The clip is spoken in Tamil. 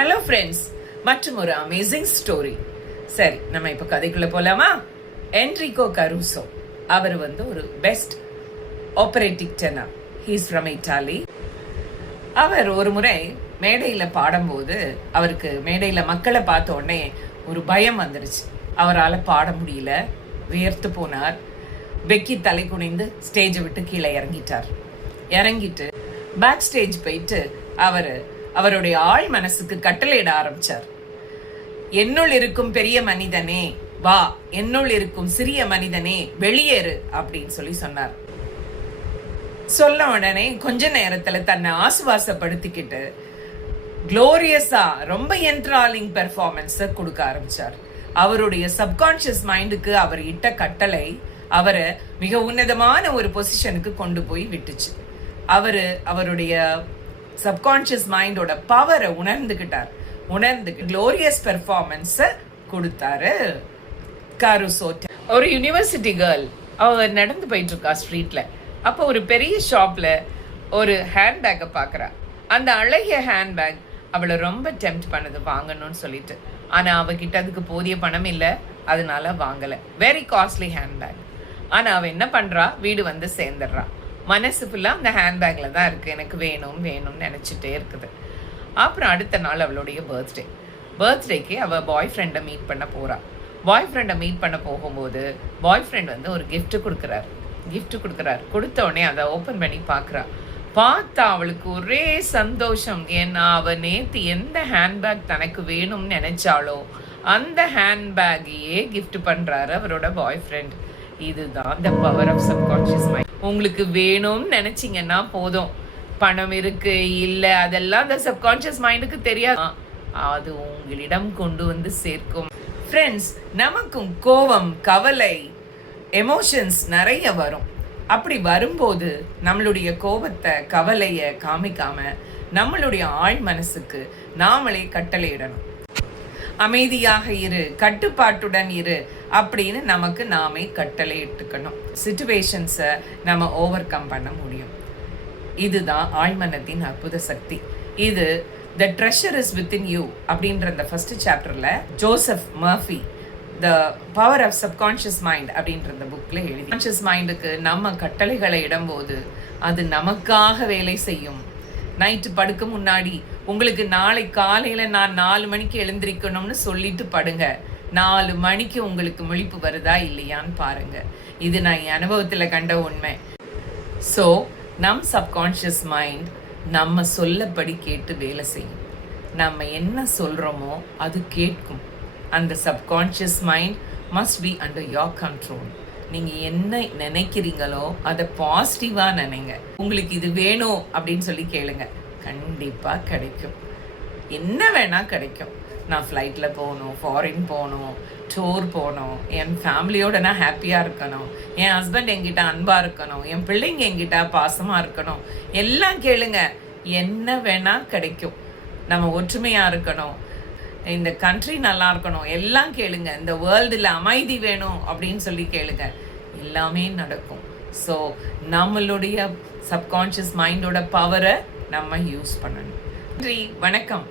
ஹலோ ஃப்ரெண்ட்ஸ், மற்றும் ஒரு அமேசிங் ஸ்டோரி. சரி, நம்ம இப்போ கதைக்குள்ள போலாமா? என்ரிகோ கரூசோ அவர் ஒரு best operatic tenor. He's from Italy. அவர் ஒரு முறை மேடையில் பாடும்போது அவருக்கு மேடையில் மக்களை பார்த்த உடனே ஒரு பயம் வந்துடுச்சு. அவரால் பாட முடியல, வியர்த்து போனார். வெக்கி தலை குனிந்து ஸ்டேஜை விட்டு கீழே இறங்கிட்டு பேக் ஸ்டேஜ் போயிட்டு அவருடைய ஆழ் மனசுக்கு கட்டளையிட ஆரம்பிச்சார். என்னுள் இருக்கும் பெரிய மனிதனே வா, என்னுள் இருக்கும் சிறிய மனிதனே வெளியேறு அப்படின்னு சொன்னார். சொல்ல உடனே கொஞ்ச நேரத்துல தன்னை ஆசுவாசப்படுத்திக்கிட்டு குளோரியஸா ரொம்ப என்ட்ராலிங் பெர்ஃபார்மன்ஸ கொடுக்க ஆரம்பிச்சார். அவருடைய சப்கான்சியஸ் மைண்டுக்கு அவர் இட்ட கட்டளை அவரை மிக உன்னதமான ஒரு பொசிஷனுக்கு கொண்டு போய் விட்டுச்சு. அவருடைய சப்கான்சியஸ் மைண்டோட பவரை உணர்ந்து குளோரியஸ் பெர்ஃபார்மன்ஸை கொடுத்தாரு கரூசோ. ஒரு யூனிவர்சிட்டி கேர்ள் அவ நடந்து போயிட்டு இருக்கா ஸ்ட்ரீட்ல. அப்போ ஒரு பெரிய ஷாப்ல ஒரு ஹேண்ட்பேக்கை பார்க்குறா. அந்த அழகிய ஹேண்ட்பேக் அவளை ரொம்ப டெம்ப்ட் பண்ணுது வாங்கணும்னு சொல்லிட்டு. ஆனா அவகிட்ட அதுக்கு போதிய பணம் இல்லை, அதனால வாங்கலை. Very costly handbag. ஆனா அவ என்ன பண்றா, வீடு வந்து சேர்ந்துடுறா. மனசு ஃபுல்லாக அந்த ஹேண்ட்பேக்ல தான் இருக்குது. எனக்கு வேணும்னு நினச்சிட்டே இருக்குது. அப்புறம் அடுத்த நாள் அவளுடைய பர்த்டேக்கு அவள் பாய் ஃப்ரெண்டை மீட் பண்ண போகிறா. பாய் ஃப்ரெண்டை மீட் பண்ண போகும்போது பாய் ஃப்ரெண்ட் ஒரு கிஃப்ட் கொடுக்குறாரு. கொடுத்த உடனே அதை ஓப்பன் பண்ணி பார்த்தா அவளுக்கு ஒரே சந்தோஷம். ஏன்னா அவள் நேற்று எந்த ஹேண்ட்பேக் தனக்கு வேணும்னு நினைச்சாலோ அந்த ஹேண்ட்பேக்கையே கிஃப்ட் பண்ணுறாரு அவரோட பாய் ஃப்ரெண்ட். இதுதான் the power of subconscious mind. உங்களுக்கு வேணும்னு நினைச்சிங்கன்னா போதும், பணம் இருக்கு இல்லை அதெல்லாம் அந்த சப்கான்ஷியஸ் மைண்டுக்கு தெரியாது, அது உங்களிடம் கொண்டு வந்து சேர்க்கும். ஃப்ரெண்ட்ஸ், நமக்கும் கோபம், கவலை, எமோஷன்ஸ் நிறைய வரும். அப்படி வரும்போது நம்மளுடைய கோபத்தை, கவலையை காமிக்காம நம்மளுடைய ஆழ் மனசுக்கு நாமளே கட்டளையிடணும். அமைதியாக இரு, கட்டுப்பாட்டுடன் இரு அப்படின்னு நமக்கு நாமே கட்டளை இட்டுக்கணும். சிச்சுவேஷன்ஸை நம்ம ஓவர் கம் பண்ண முடியும். இதுதான் ஆழ்மனத்தின் அற்புத சக்தி. இது the treasure is within you அப்படின்ற அந்த ஃபர்ஸ்ட் சாப்டர்ல Joseph Murphy the power of subconscious mind அப்படின்ற அந்த புக்கில் எழுதி. கான்ஷியஸ் மைண்டுக்கு நம்ம கட்டளைகளை இடும்போது அது நமக்காக வேலை செய்யும். நைட்டு படுக்க முன்னாடி உங்களுக்கு நாளை காலையில் நான் 4 மணிக்கு எழுந்திரிக்கணும்னு சொல்லிட்டு படுங்க. 4 மணிக்கு உங்களுக்கு முழிப்பு வருதா இல்லையான்னு பாருங்க. இது நான் என் அனுபவத்தில் கண்ட உண்மை. ஸோ நம் சப்கான்ஷியஸ் மைண்ட் நம்ம சொல்லப்படி கேட்டு வேலை செய்யும். நம்ம என்ன சொல்கிறோமோ அது கேட்கும். அந்த subconscious mind must be under your control. நீங்கள் என்ன நினைக்கிறீங்களோ அதை பாசிட்டிவாக நினைங்க. உங்களுக்கு இது வேணும் அப்படின்னு சொல்லி கேளுங்க, கண்டிப்பாக கிடைக்கும். என்ன வேணால் கிடைக்கும். நான் ஃப்ளைட்டில் போகணும், ஃபாரின் போகணும், டூர் போகணும், என் ஃபேமிலியோட நான் ஹாப்பியாக இருக்கணும், என் ஹஸ்பண்ட் என்கிட்ட அன்பாக இருக்கணும், என் பிள்ளைங்க என்கிட்ட பாசமாக இருக்கணும், எல்லாம் கேளுங்க, என்ன வேணால் கிடைக்கும். நம்ம ஒற்றுமையாக இருக்கணும், இந்த கண்ட்ரி நல்லா இருக்கணும், எல்லாம் கேளுங்க. இந்த வேர்ல்டில் அமைதி வேணும் அப்படின்னு சொல்லி கேளுங்க, எல்லாமே நடக்கும். ஸோ நம்மளுடைய சப்கான்ஷியஸ் மைண்டோட பவரை நம்ம யூஸ் பண்ணணும். நன்றி, வணக்கம்.